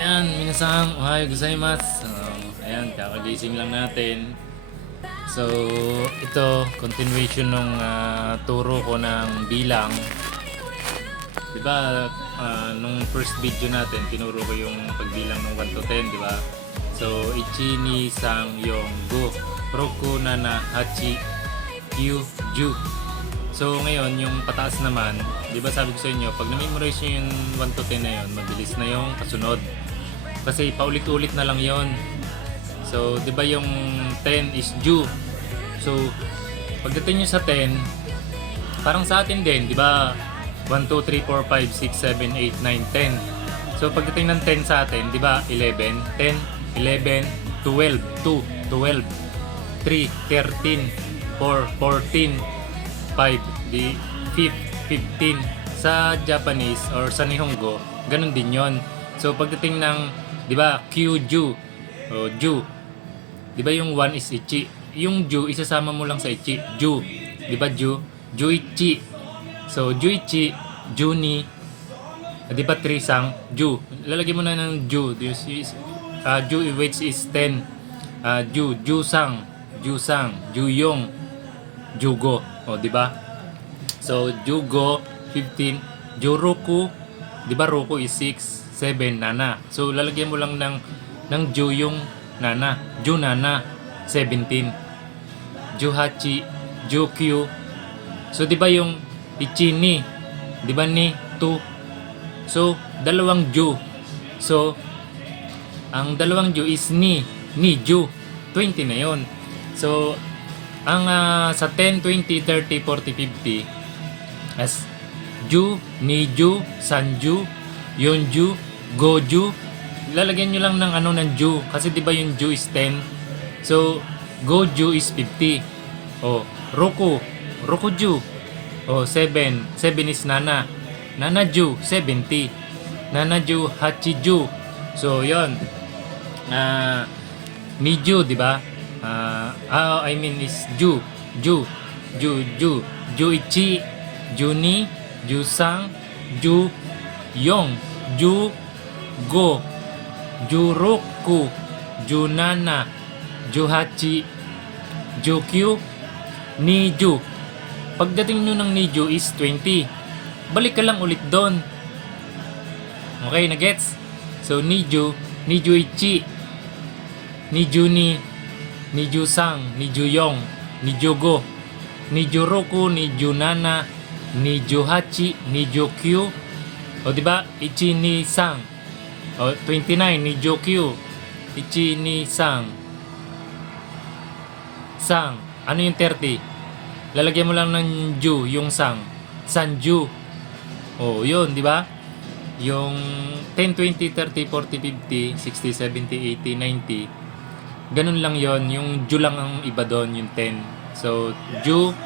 Ayan, minasang ohayo gozaimasu. Ayan, kakagising lang natin. So, ito, continuation ng turo ko ng bilang. Diba, nung first video natin, tinuro ko yung pagbilang ng 1 to 10, diba? So, ichi, ni, sang, yong, go, roku, nana, hachi, kyu, ju. So, ngayon, yung pataas naman, diba sabi ko sa inyo, pag na-memorize nyo yung 1 to 10 na yun, mabilis na yung kasunod. Kasi paulit-ulit na lang yon. So, 'di ba yung 10 is ju. So, pagdating nyo sa 10, parang sa atin din, 'di ba? 1 2 3 4 5 6 7 8 9 10. So, pagdating ng 10 sa atin, 'di ba? 11, 10, 11, 12, 2, 12, 3, 13, 4, 14, 5, di 5, 15. Sa Japanese or sa Nihongo, ganun din 'yon. So, pagdating ng 'di ba, Kyuju o Ju. 'Di ba yung 1 is ichi. Yung Ju isasama mo lang sa ichi. Ju. 'Di ba Ju? Juichi. So Juichi, Juni, 'di ba 3 sang Ju. Lalagyan mo na ng Ju. Ju which is 10. Ju, Jusang, Jusang, Juyong, Jugo. O 'di ba? So Jugo 15, Juroku, 'di ba Roku is 6. 7 nana. So lalagyan mo lang ng ju yung nana. Ju nana 17. Ju hachi, ju kyu. So 'di ba yung ichi ni, 'di ba ni 2. So dalawang ju. So ang dalawang ju is ni ju 20 na yon. So ang sa 10, 20, 30, 40, 50 as ju, ni ju, sanju, yonju, goju, lalagyan nyo lang ng ng ju kasi 'di ba yung ju is 10. So goju is 50. Roku, rokuju. 7 is nana. Nanaju 70. Nanaju hachiju. So 'yon. Niju, 'di ba? I mean is ju, juichi, juni, jusang, ju yong, ju go, juroku, junana, juhachi, jukyu, niju. Pagdating nyo ng niju is 20. Balik ka lang ulit doon. Okay, na-gets? So, niju, nijuichi, nijuni, nijusang, nijuyong, nijugo, nijuroku, nijunana, nijuhachi, nijukyu. O diba? Ichi ni sang. 29 ni Jokyu. Ichi ni sang. Sang. Ano yung 30? Lalagyan mo lang ng ju, yung sang. Sanju. Yun, di ba? Yung 10, 20, 30, 40, 50, 60, 70, 80, 90. Ganun lang yon. Yung ju lang ang iba doon, yung 10. So, ju,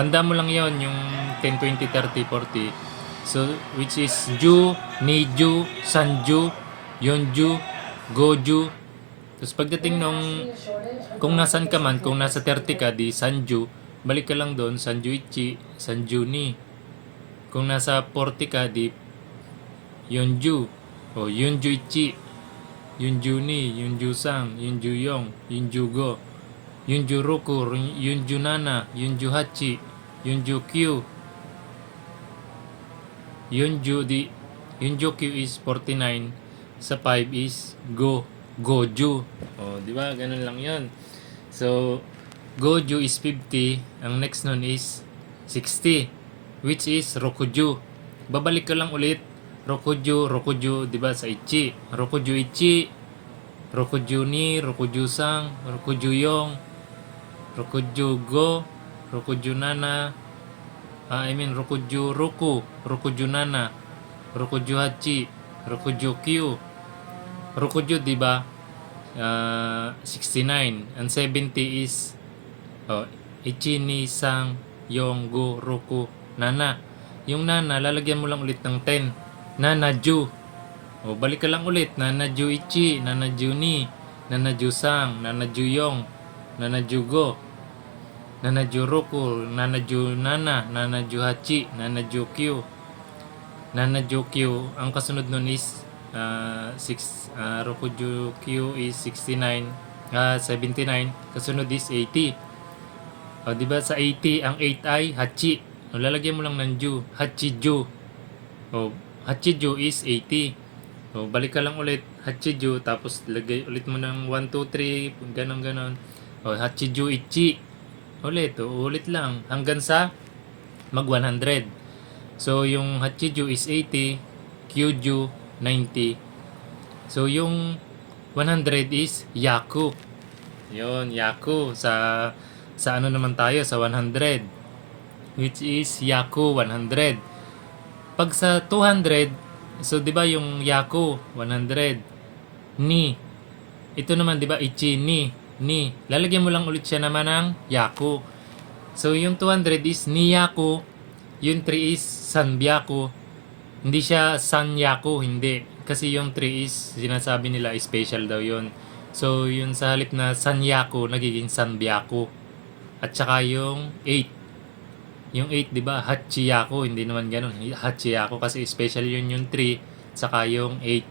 tanda mo lang yon yung 10, 20, 30, 40. So, which is ju, niju, sanju, yonju, goju. Tapos pagdating nung, kung nasan ka man, kung nasa 30 ka, di sanju, balik ka lang doon, sanjuichi, sanjuni. Kung nasa 40 ka, di yonju, yonjuichi, yonjuni, yonjusang, yonjuyong, yonjugo, yonjuroku, yonjunana, yonjuhachi, yonjukyu. Yonjukyu is 49, sa 5 is goju. Di ba? Ganun lang 'yon. So goju is 50, ang next nun is 60, which is rokuju. Babalik ka lang ulit. Rokuju, di ba sa ichi? Rokuju ichi, rokuju ni, rokuju sang, rokuju yong, rokuju go, rokuju nana, rokuju roku, rokuju nana, rokuju hachi, rokuju kyu. Rokuju, di ba? 69. And 70 is ichi ni sang yong go roku nana. Yung nana, lalagyan mo lang ulit ng 10. Nanaju. Balik ka lang ulit. Nanaju ichi, nanaju ni, nanaju sang, nanaju yong, nanaju go, nanaju roku, nanaju nana, nanaju hachi, nanaju kyu. Nanajokyo, ang kasunod nun is Rokuju Q is 69, 79, kasunod is 80. O, di ba sa 80, ang 8 ay Hachi. O, lalagyan mo lang ng Ju, Hachiju. O, Hachiju is 80. O, balik ka lang ulit, Hachiju, tapos lagay ulit mo ng 1, 2, 3, ganon ganon. O, Hachiju Ichi. Ulit, o, ulit lang, hanggang sa mag 100. So, yung Hachiju is 80, Kyuju 90. So, yung 100 is Yaku. Yun, Yaku. Sa ano naman tayo, sa 100. Which is Yaku 100. Pag sa 200, so 'di ba yung Yaku 100, ni. Ito naman 'di ba Ichi ni. Lalagyan mo lang ulit siya naman ng Yaku. So yung 200 is Niyaku, yung 3 is Sanbyaku. Hindi siya Sanyaku, hindi. Kasi yung 3 is sinasabi nila special daw yun. So yun sa halip na Sanyaku nagiging Sanbyaku. At saka yung 8. Yung 8, di ba? Hachiyaku, hindi naman ganun. Hachiyaku kasi special yun yung 3, saka yung 8.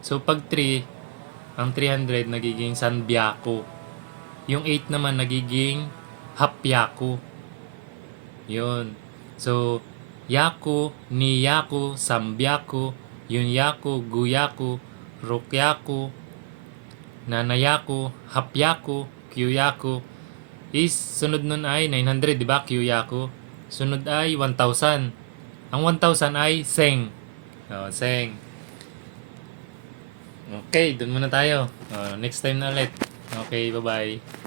So, pag 3, ang 300 nagiging Sanbyaku. Yung 8 naman nagiging Hapyaku. Yun. So, Yaku, Niyaku, Sambyaku, Yunyaku, Guyaku, Rokyaku, Nanayaku, Hapyaku, Kyuyaku. Is, sunod nun ay 900, di ba? Kyuyaku. Sunod ay 1,000. Ang 1,000 ay Seng. Seng. Okay, dun muna tayo. Next time na ulit. Okay, bye-bye.